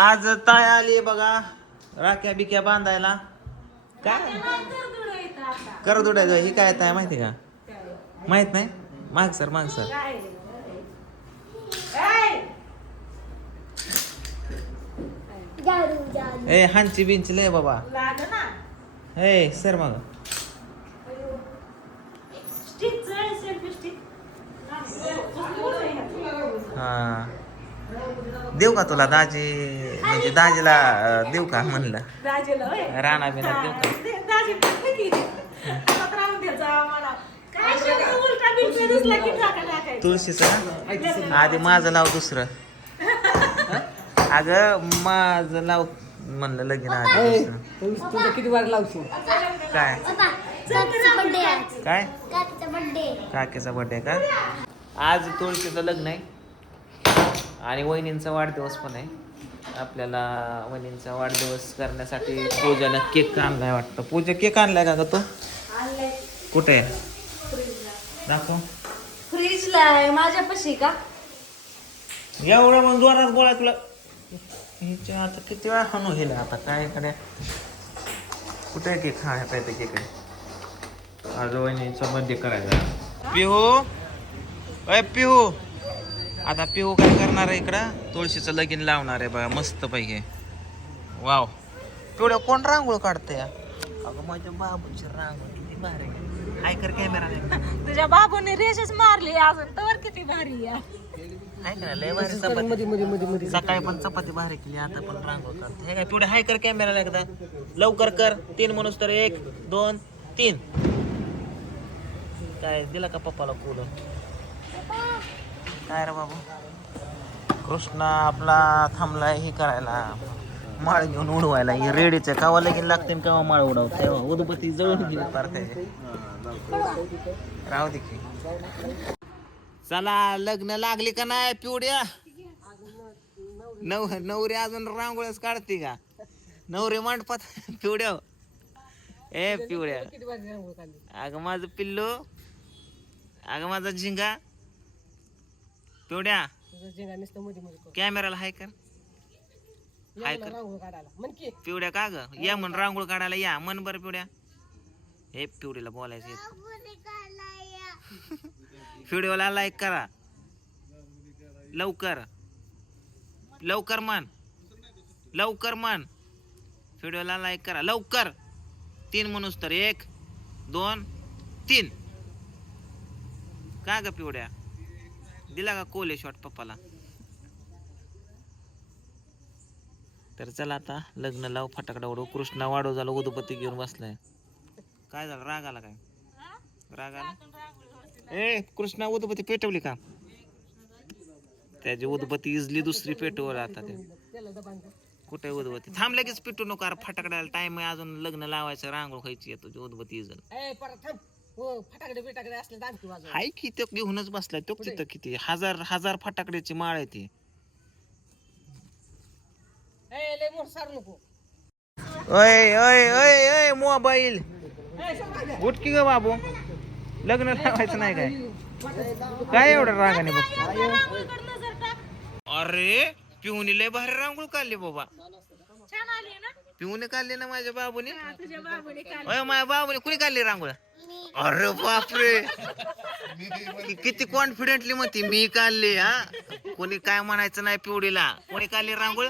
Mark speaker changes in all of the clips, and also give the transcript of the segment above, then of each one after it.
Speaker 1: आज ताय आली बघा. राख्या बिक्या बांधायला. काय? करदुडायचं ही काय ताय माहिती का? माहीत नाही? माग सर माग सर. ए हांची बिंची लय बाबा. ए सर मग. हा. देऊ का तुला दाजी म्हणजे दाजीला देऊ का म्हणलं? राणा बिना देऊ का? तुळशीचं आधी माझं लाव दुसरं. अगं माझं लाव म्हणलं लगीन आधी दुसरं.
Speaker 2: तुझं किती वार लावशील?
Speaker 1: काय? काय?
Speaker 3: काकीचा बर्थडे
Speaker 1: काकीचा बर्थडे का? आज तुळशीचं लग्न आहे. आणि वहिनींचा वाढदिवस पण आहे. आपल्याला वहिनींचा वाढदिवस करण्यासाठी पूजानं केक आणलाय वाटतं. पूजा केक आणलाय का ग तो? कुठे? आहे दाखव.
Speaker 4: फ्रीजला आहे. माझ्यापाशी का?
Speaker 1: एवढा मग जोरात गोळा तुला. हिच्या आता किती वेळा हाणू गेला आता? काय कडे कुठे केक हा पाहिजे केक? आहे आज वहिनीचा बर्थडे करायचा पिहू? अय पिहू! आता पिहू काय करणार आहे इकडं? तुळशीचं लगीन लावणार आहे बघा मस्त पैकी. वाव पिवड्या कोण रांगोळ काढते या अगं माझ्या बाबूची रांगोळ किती भारी आहे. हाय कर कॅमेरा
Speaker 4: तुझ्या बाबूने रेषच मारली अजून तर किती भारी आहे.
Speaker 1: लय भारी चपाती. सकाळी पण चपाती भारी केली आता पण रांगोळ काढते हे काय पिवड्या हाय कर कॅमेरा एकदा. लवकर कर तीन म्हणूस तर एक दोन तीन. काय दिला का पप्पाला कूल काय रे बाबू? कृष्णा आपला थांबलाय हे करायला. माळ घेऊन उडवायला. हे रेडीचं कावा लगीन लागते केव्हा माळ उडवत तेव्हा उदबत्ती जवळ गेली पार राहू दे की. चला लग्न लागली का नाही पिवड्या? नव नवरी अजून रांगोळ्याच काढते का? नवरी मांडपात पिवड्या हो. ए पिवड्या. अगं माझं पिल्लू. अगं माझा झिंगा. पिवड्या.
Speaker 2: तुझं जेंगा नुसतं मध्ये मध्ये कर.
Speaker 1: कॅमेराला हाय कर. हाय कर.
Speaker 2: रांगोळी काढायला. म्हण की.
Speaker 1: पिवड्या का ग? या म्हण रांगोळ काढायला या. मन बरं पिवड्या. हे पिवडीला बोलायचं येत. व्हिडिओला लाईक करा. लवकर. लवकर मन लवकर मन व्हिडिओला लाईक करा. लवकर. तीन म्हणूस तर एक दोन तीन. का ग पिवड्या? दिला का कोले शॉट पप्पाला? तर चला आता लग्न लाव फटाकडा उडव. कृष्णा वाढव झालं उदुपती घेऊन बसलाय. काय झालं राग आला काय? राग आला? ए कृष्णा उदबत्ती पेटवली का? त्याची उदबत्ती इजली दुसरी पेटवल आता ते. कुठे उदबत्ती? थांब लगेच पेटू नको अरे फटाकड्याला टाइम आहे अजून लग्न लावायचं रांगोळ खायची येतो तुझी उदबत्ती इजल.
Speaker 2: ए परत थांब. हो फटाकडे बिटाकडे असले तर आणखी वाजव
Speaker 1: हाय की तो घेऊनच बसलाय. तो तिथं किती? हजार हजार फटाकड्याची माळ आहे ती.
Speaker 2: ए लय मोठ सारू नको.
Speaker 1: ओय ओय ओय ओय मोबाईल.
Speaker 2: ए
Speaker 1: उठ की ग बाबू. लग्न लावायचं नाही काय? काय एवढं रागाने बघ अरे पिऊनी लय भारी रांगोळ काढली बाबा.
Speaker 4: छान आली ना?
Speaker 1: पिऊने काढली ना माझ्या बाबूने?
Speaker 4: तुझ्या बाबूने काढली.
Speaker 1: अय माझ्या बाबूने कुणी काढली रांगोळ अरे बापरे. किती कॉन्फिडेंटली म्हणते मी काढली हा. कोणी काय म्हणायचं नाही पिवडीला कोणी काढली रांगोळ?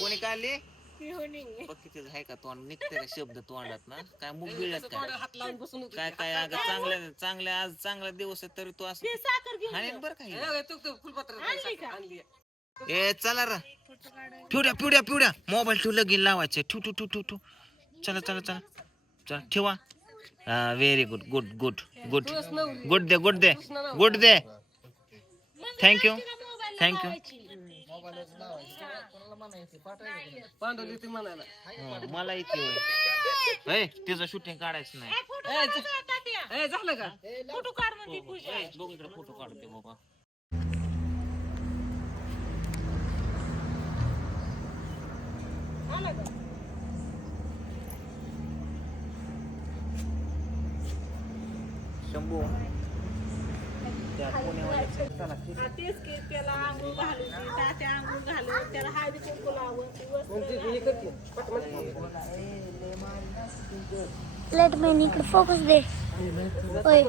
Speaker 1: कोणी काढली? बघ किती आहे का तोंड? निघते का शब्द तोंडात ना? काय मुग गिळत काय?
Speaker 2: हात लावून बसून
Speaker 1: काय काय? अगं चांगल्या चांगल्या आज चांगला दिवस आहे तरी तू असं
Speaker 4: साखर घेऊन
Speaker 1: हाणेन बरं काही
Speaker 2: ए, तू तू फुलपत्र आणली
Speaker 1: ए चला र. पिवड्या पिवड्या पिवड्या मोबाईल ठेव लगीन लावायचे ठू ठू ठू ठू ठू चला चला चला. चला ठेवा. Very good good good good good दे गुड दे गुड दे थँक्यू थँक्यू
Speaker 2: पांडवली ती म्हणायला
Speaker 1: मला इथे होय तिचं शूटिंग काढायचं नाही
Speaker 2: झालं का
Speaker 4: फोटो काढ म्हणते पूजा
Speaker 1: ए, बघ इकडे फोटो काढते बाबा शंभू. त्या पुण्यावाल्याचं चला
Speaker 4: तेच की त्याला आंघोळ घालून तात्या आंघोळ घालून त्याला हळदी कुंकू लावून
Speaker 2: ते
Speaker 3: इकडे फोकस दे होय.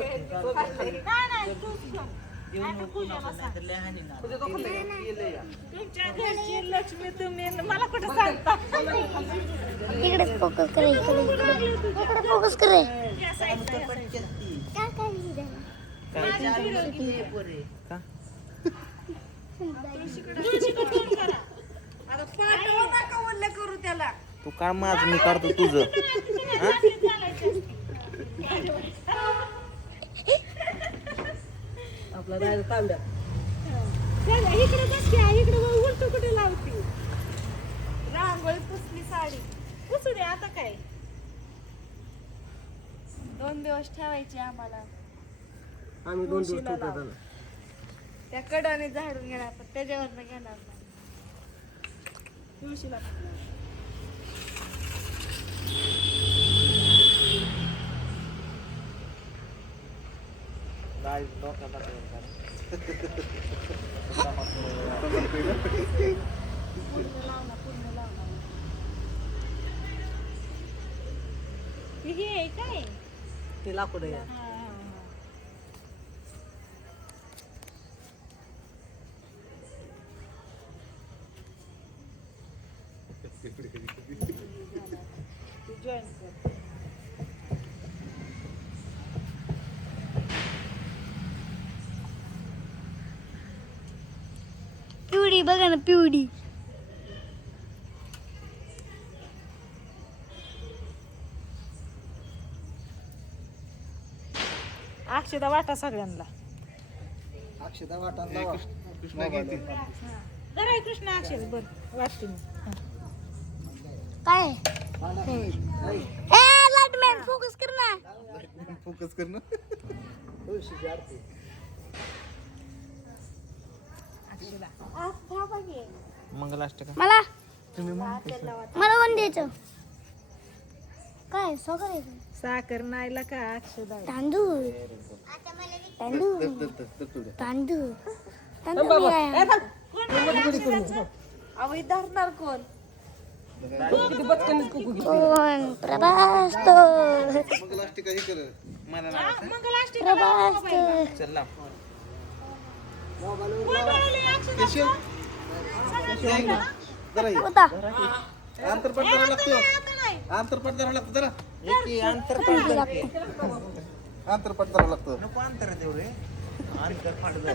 Speaker 4: तुमच्या घरची लक्ष्मी तुम्ही न मला कुठं सांगता?
Speaker 3: इकडे फोकस करे इकडे. इकडे फोकस करे. काय?
Speaker 1: का
Speaker 4: आता पाठव नका म्हणलं करू त्याला
Speaker 1: तू काढ माझं मी काढतो तुझं.
Speaker 2: आपला तांब्या.
Speaker 4: इकडे इकडे उलट कुठे लावती रांगोळी पुसली साडी. पुसू दे आता काय?
Speaker 5: दोन दिवस ठेवायचे आम्हाला.
Speaker 2: आम्ही दोन दिवस.
Speaker 5: त्या कडाने झाडून घेणार पण त्याच्यावर घेणार नाही.
Speaker 4: तुळशीला हे आहे काय?
Speaker 2: ते लाकूड आहे.
Speaker 4: जॉईन
Speaker 3: पिवडी बघा ना पिवडी
Speaker 4: अक्षदा वाटा सगळ्यांना.
Speaker 2: अक्षता वाटा लावा.
Speaker 4: जरा कृष्ण अक्षर बर वाटते मी.
Speaker 3: काय? ए लाइट मॅन फोकस कर ना.
Speaker 6: फोकस कर ना.
Speaker 2: तुळशीची आरती.
Speaker 1: मंगलाष्टका
Speaker 3: मला मला कोण द्यायचं. काय
Speaker 4: साखर नाहीला का अक्षदा
Speaker 3: तांदूळ. तांदूळ. तांदूळ. तांदूळ आहे.
Speaker 2: थांब.
Speaker 5: अहो हे धरणार कोण?
Speaker 2: किती बचकनीच कुकू.
Speaker 3: कोण प्रभास तो
Speaker 6: हे.
Speaker 3: प्रभास तो. होता
Speaker 6: आंतरपाठ करावं लागतं आंतरपाठ करावं लागतं जरा
Speaker 1: की.
Speaker 6: आंतरपाठ करावं लागतं
Speaker 1: नको अंतर तेवढे कर.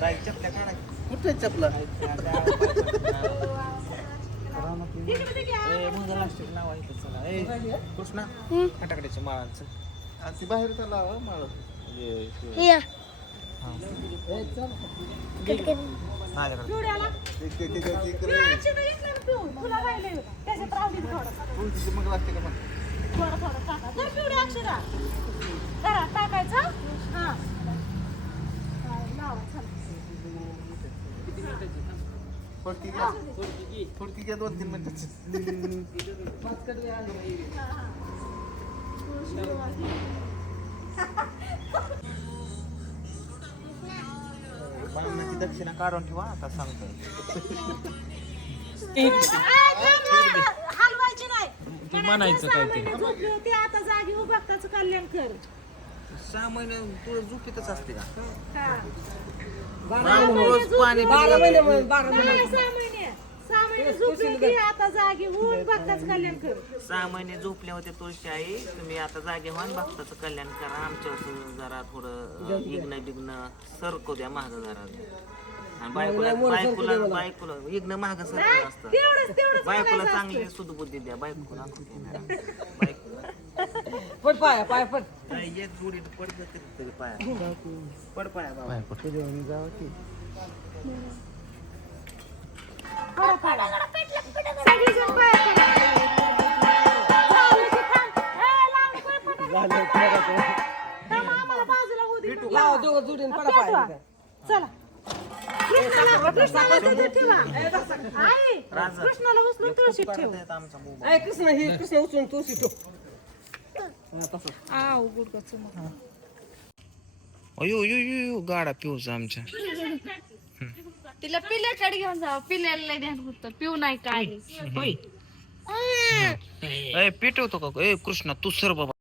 Speaker 1: काय चपल्या काढा
Speaker 6: कुठे चपला
Speaker 1: कृष्णा फटाकड्याच्या माळांचं.
Speaker 6: आणि ती बाहेर त्याला माळ. म्हणजे ते-
Speaker 3: या.
Speaker 1: हा.
Speaker 3: कट कर.
Speaker 1: माझ्याकडे
Speaker 6: ते- ते- ते- ते- ते कर.
Speaker 4: तुला राहिले त्याच्यात राहू दे थोडं
Speaker 6: तुळशीची मंगलाष्टिका म्हण.
Speaker 4: थोडं थोडं टाका जर पिवळ्या अक्षरा करा टाकायचं हा हा, लावा चला
Speaker 6: घ्या. दोन तीन मिनिटाची
Speaker 1: दक्षिणा काढून ठेवा आता सांगतो.
Speaker 4: हलवायची नाही. म्हणायचं काय होती आता जागी भक्ताचं कल्याण कर.
Speaker 1: सहा महिने तुला झोपीतच असते का?
Speaker 4: हा.
Speaker 1: रोज पाणी
Speaker 2: बारा महिने बारा महिने.
Speaker 4: सहा महिने. सहा महिने झोपली होती आता जागी होऊन भक्ताचं कल्याण कर.
Speaker 1: सहा महिने झोपले होते तुळशी आई. तुम्ही आता जागे व्हा आणि भक्ताचं कल्याण करा. आमच्यावर जरा थोडं इग्न बिग्न सरकू द्या महाग जरा. आणि बायकोला बायकोला बायकोला इग्न महाग सरकत असतं
Speaker 4: तेवढंच तेवढंच
Speaker 1: बायकोला चांगली सुदबुद्धी द्या. बायकोला बायकोला
Speaker 2: पट पाया पाया
Speaker 1: काय एक जोडी पडत तरी पाया. पड पाया बाबा.
Speaker 4: पडा. थांब, आम्हाला बाजूला होऊ दे.
Speaker 2: लावा दोघं जोडीने पडा. पाया
Speaker 4: चला. कृष्णाला उचलून तुळशीत ठेव.
Speaker 2: कृष्ण ही कृष्ण उचलून तुळशी ठेव.
Speaker 1: अयो यो यो यो गाडा पिऊचा आमच्या.
Speaker 5: तिला पिल्याकडे घेऊन जावं पिल्याला लय ध्यान होतं. पिऊ नाही काय.
Speaker 1: ए पिटवतो का ए कृष्णा तू सर बाबा.